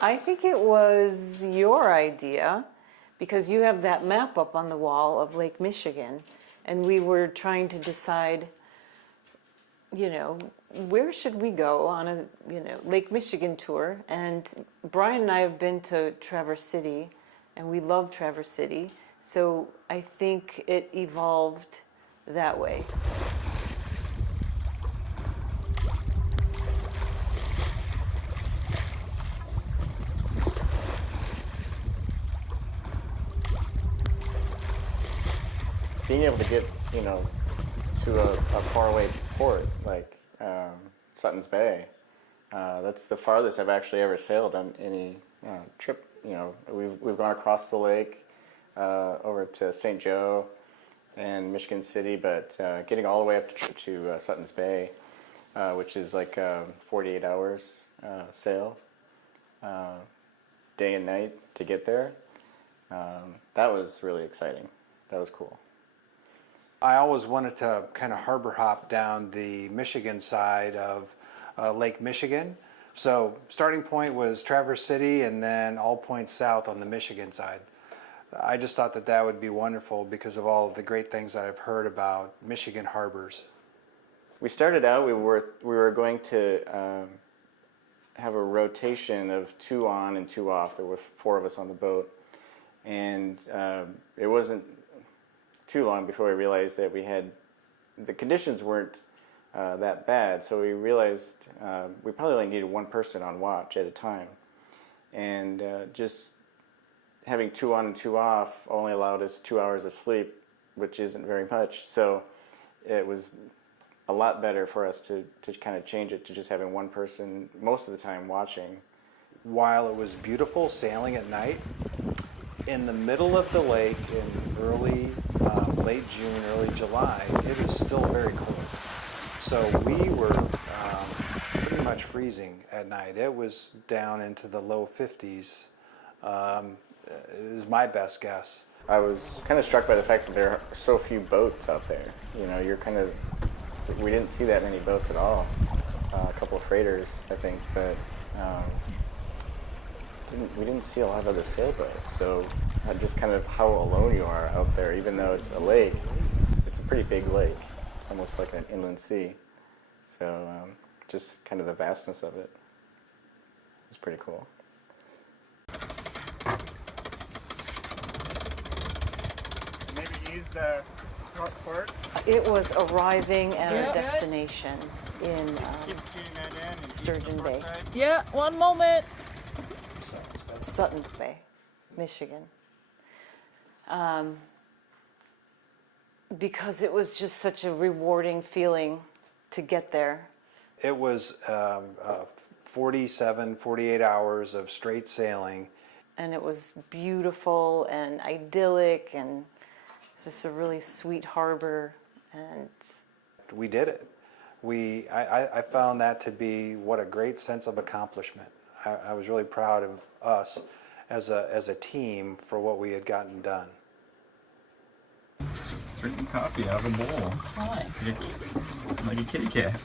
I think it was your idea because you have that map up on the wall of Lake Michigan, and we were trying to decide, where should we go on a, Lake Michigan tour? And Brian and I have been to Traverse City, and we love Traverse City, so I think it evolved that way. Being able to get, to a faraway port like Sutton's Bay, that's the farthest I've actually ever sailed on any trip. We've gone across the lake over to St. Joe and Michigan City, but getting all the way up to Sutton's Bay, which is like 48 hours sail, day and night to get there, that was really exciting. That was cool. I always wanted to kind of harbor hop down the Michigan side of Lake Michigan. So starting point was Traverse City and then all points south on the Michigan side. I just thought that would be wonderful because of all of the great things that I've heard about Michigan harbors. We started out, we were going to have a rotation of 2 on and 2 off. There were 4 of us on the boat, and it wasn't too long before we realized that the conditions weren't that bad, so we realized we probably only needed 1 person on watch at a time, and just having 2 on and 2 off only allowed us 2 hours of sleep, which isn't very much, so it was a lot better for us to kind of change it to just having 1 person most of the time watching. While it was beautiful sailing at night, in the middle of the lake in late June, early July, it was still very cold. So we were pretty much freezing at night. It was down into the low 50s, is my best guess. I was kind of struck by the fact that there are so few boats out there. We didn't see that many boats at all. A couple of freighters, I think, but we didn't see a lot of other sailboats. So just kind of how alone you are out there, even though it's a lake. It's a pretty big lake. It's almost like an inland sea. So just kind of the vastness of it. It's pretty cool. Maybe ease the port. It was arriving at our destination in Sturgeon Bay. Yeah, one moment. Sutton's Bay, Michigan. Because it was just such a rewarding feeling to get there. It was 48 hours of straight sailing. And it was beautiful and idyllic, and it's just a really sweet harbor. And we did it. I found that to be what a great sense of accomplishment. I was really proud of us as a team for what we had gotten done. Drinking coffee out of a bowl. Why? Like a kitty cat.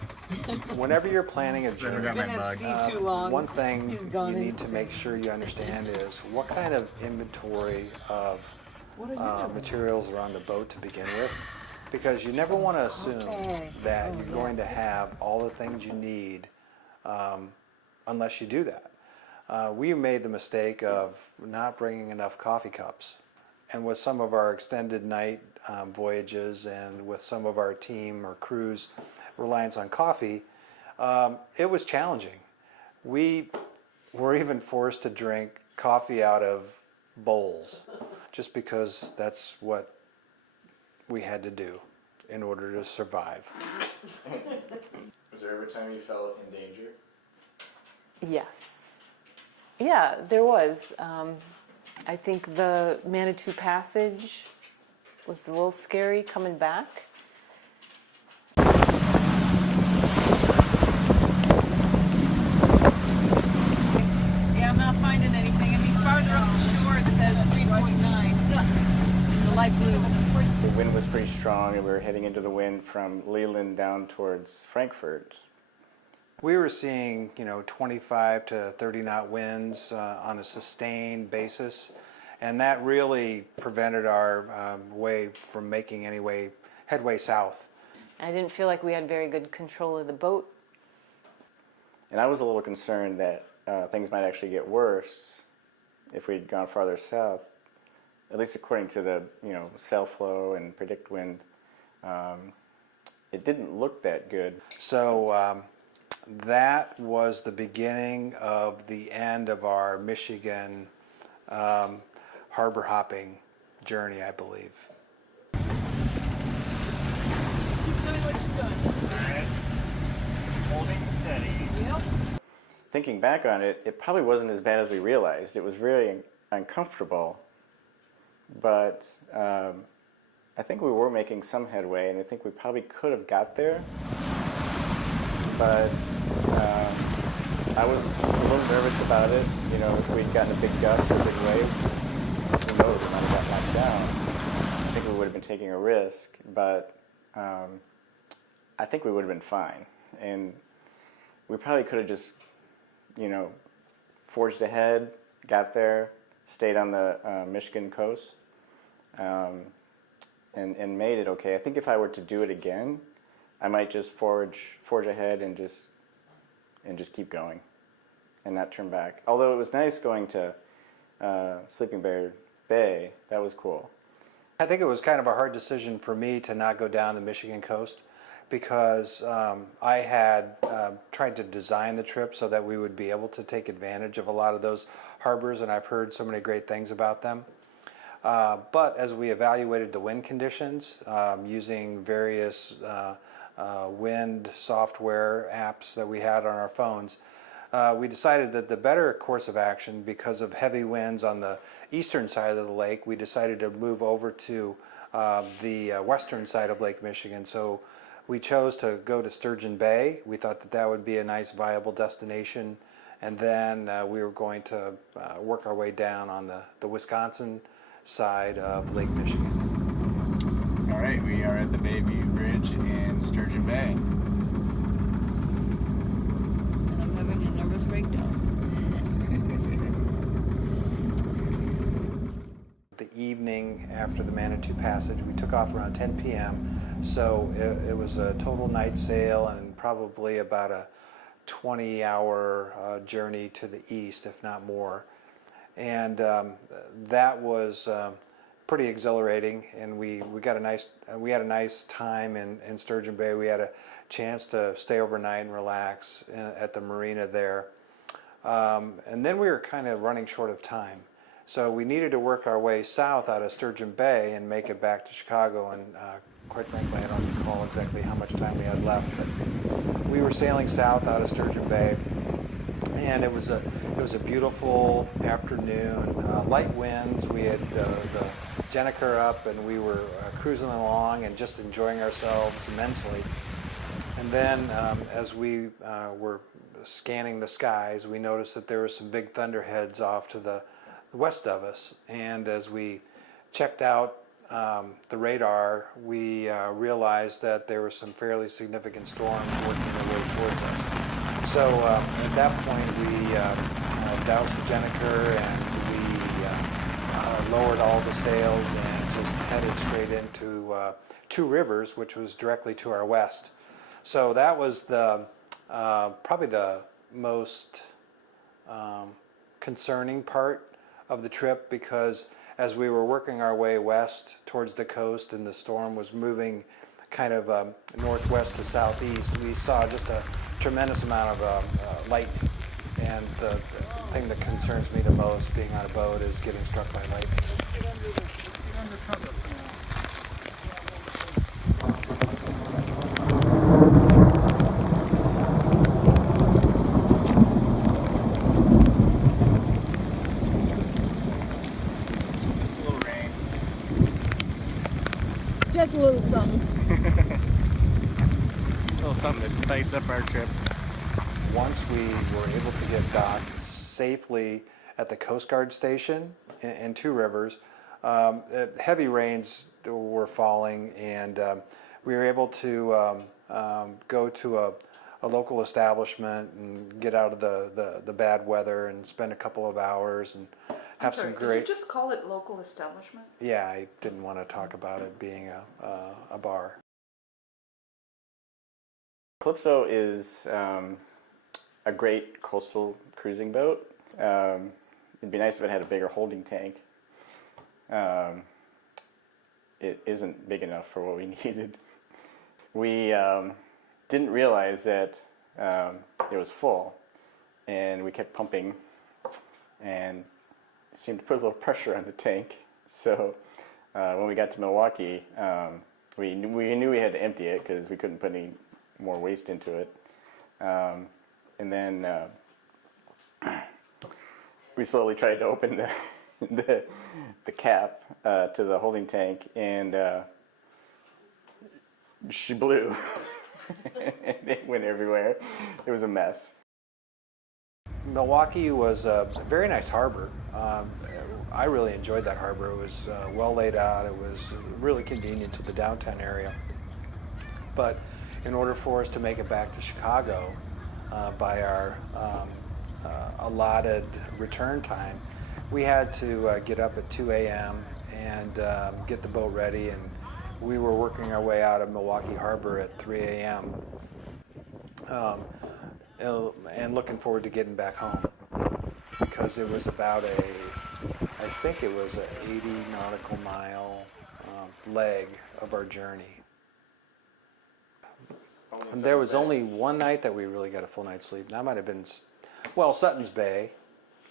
Whenever you're planning a journey, got my bug. too long. one thing He's you gone need into to make sure you understand is what kind of inventory of materials are on the boat to begin with, because you never want to assume that you're going to have all the things you need unless you do that. We made the mistake of not bringing enough coffee cups, and with some of our extended night voyages and with some of our team or crew's reliance on coffee, it was challenging. We were even forced to drink coffee out of bowls just because that's what we had to do in order to survive. Was there ever a time you felt in danger? yes. Yeah, there was. I think the Manitou Passage was a little scary coming back. Yeah, I'm not finding anything. I mean, farther up the shore it says 3.9. The light blue. The wind was pretty strong, and we were heading into the wind from Leland down towards Frankfurt. We were seeing, 25 to 30 knot winds on a sustained basis, and that really prevented our way from making any headway south. I didn't feel like we had very good control of the boat. And I was a little concerned that things might actually get worse if we'd gone farther south, at least according to the sail flow and predict wind. It didn't look that good. So that was the beginning of the end of our Michigan harbor hopping journey, I believe. Keep doing what you're doing. Alright. Holding steady. Yep. Thinking back on it, it probably wasn't as bad as we realized. It was very uncomfortable, but I think we were making some headway, and I think we probably could have got there. But I was a little nervous about it. If we'd gotten a big gust or a big wave, who knows, we might have got knocked down. I think we would have been taking a risk, but I think we would have been fine. And we probably could have just, forged ahead, got there, stayed on the Michigan coast, and made it okay. I think if I were to do it again, I might just forge ahead and just keep going and not turn back. Although it was nice going to Sleeping Bear Bay. That was cool. I think it was kind of a hard decision for me to not go down the Michigan coast because I had tried to design the trip so that we would be able to take advantage of a lot of those harbors, and I've heard so many great things about them. But as we evaluated the wind conditions using various wind software apps that we had on our phones, we decided that the better course of action, because of heavy winds on the eastern side of the lake, we decided to move over to the western side of Lake Michigan. So we chose to go to Sturgeon Bay. We thought that that would be a nice viable destination, and then we were going to work our way down on the Wisconsin side of Lake Michigan. Alright, we are at the Bayview Bridge in Sturgeon Bay. And I'm having a nervous breakdown. The evening after the Manitou Passage, we took off around 10 p.m. So it was a total night sail and probably about a 20-hour journey to the east, if not more. And that was pretty exhilarating, and we had a nice time in Sturgeon Bay. We had a chance to stay overnight and relax at the marina there. And then we were kind of running short of time. So we needed to work our way south out of Sturgeon Bay and make it back to Chicago, and quite frankly I don't recall exactly how much time we had left, but we were sailing south out of Sturgeon Bay, and it was a beautiful afternoon, light winds. We had the Jenniker up, and we were cruising along and just enjoying ourselves immensely. And then as we were scanning the skies, we noticed that there were some big thunderheads off to the west of us, and as we checked out the radar, we realized that there were some fairly significant storms working their way towards us. So at that point we doused the Jenniker, and we lowered all the sails and just headed straight into Two Rivers, which was directly to our west. So that was the probably the most concerning part of the trip, because as we were working our way west towards the coast and the storm was moving kind of northwest to southeast, we saw just a tremendous amount of lightning. And the thing that concerns me the most being on a boat is getting struck by lightning. Just a little something. A little something to spice up our trip. Once we were able to get docked safely at the Coast Guard station in Two Rivers, heavy rains were falling, and we were able to go to a local establishment and get out of the bad weather and spend a couple of hours and have some great. Did you just call it local establishment? Yeah, I didn't want to talk about it being a bar. Calypso is a great coastal cruising boat. It'd be nice if it had a bigger holding tank. It isn't big enough for what we needed. We didn't realize that it was full, and we kept pumping, and it seemed to put a little pressure on the tank. So when we got to Milwaukee, we knew we had to empty it because we couldn't put any more waste into it. And then we slowly tried to open the cap to the holding tank, and she blew. And it went everywhere. It was a mess. Milwaukee was a very nice harbor. I really enjoyed that harbor. It was well laid out. It was really convenient to the downtown area. But in order for us to make it back to Chicago by our allotted return time, we had to get up at 2 a.m. and get the boat ready, and we were working our way out of Milwaukee Harbor at 3 a.m. And looking forward to getting back home, because it was about I think it was an 80 nautical mile leg of our journey. And there was only one night that we really got a full night's sleep. That might have been, well, Sutton's Bay,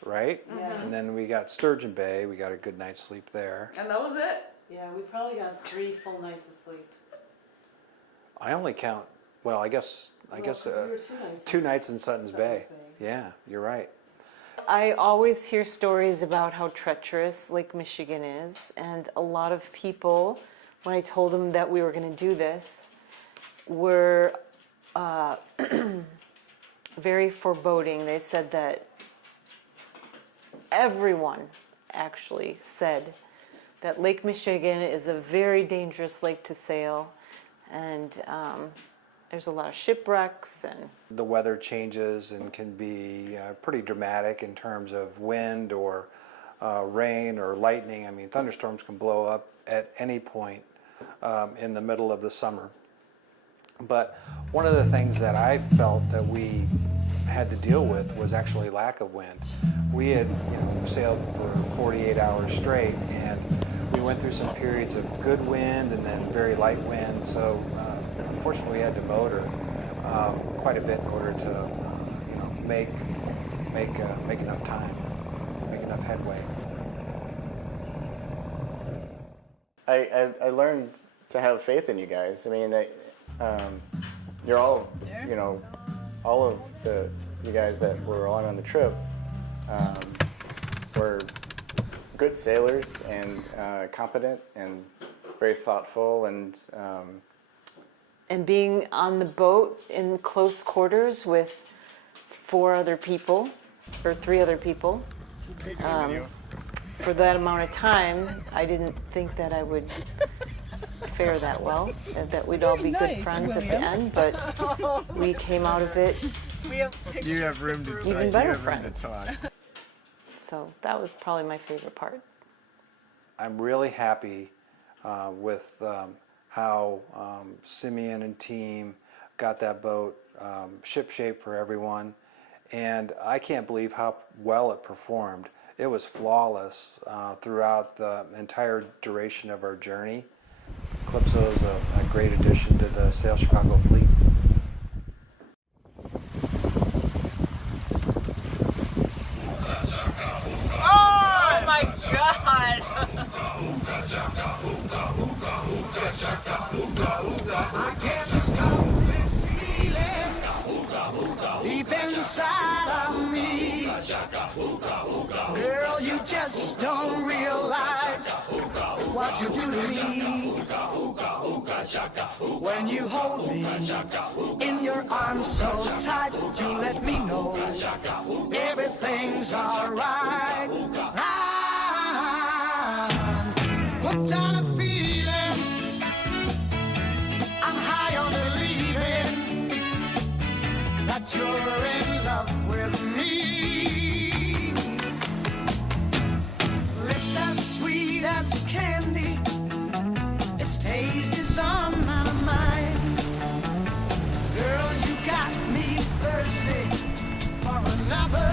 right? Yeah. And then we got Sturgeon Bay. We got a good night's sleep there. And that was it? Yeah, we probably got 3 full nights of sleep. I only count, well, I guess Well, 'cause we were 2 nights in Sutton's Bay. Bay. Yeah, you're right. I always hear stories about how treacherous Lake Michigan is, and a lot of people, when I told them that we were going to do this, were very foreboding. They said that everyone actually said that Lake Michigan is a very dangerous lake to sail, and there's a lot of shipwrecks, and The weather changes and can be pretty dramatic in terms of wind or rain or lightning. I mean, thunderstorms can blow up at any point in the middle of the summer. But one of the things that I felt that we had to deal with was actually lack of wind. We had sailed for 48 hours straight, and we went through some periods of good wind and then very light wind. So unfortunately, we had to motor quite a bit in order to make enough time, make enough headway. I learned to have faith in you guys. I mean, you're all, all of you guys that were on the trip were good sailors and competent and very thoughtful, and being on the boat in close quarters with 4 other people, or 3 other people, for that amount of time, I didn't think that I would fare that well, that we'd all be good friends at the end, but we came out of it You have room to talk. even better You have room to friends. talk. So that was probably my favorite part. I'm really happy with how Simeon and team got that boat ship shape for everyone, and I can't believe how well it performed. It was flawless throughout the entire duration of our journey. Calypso is a great addition to the Sail Chicago fleet. Oh my God! I can't stop this feeling deep inside of me. Girl, you just don't realize what you do to me. When you hold me in your arms so tight, you let me know everything's alright. I'm hooked on a feeling. I'm high on believing another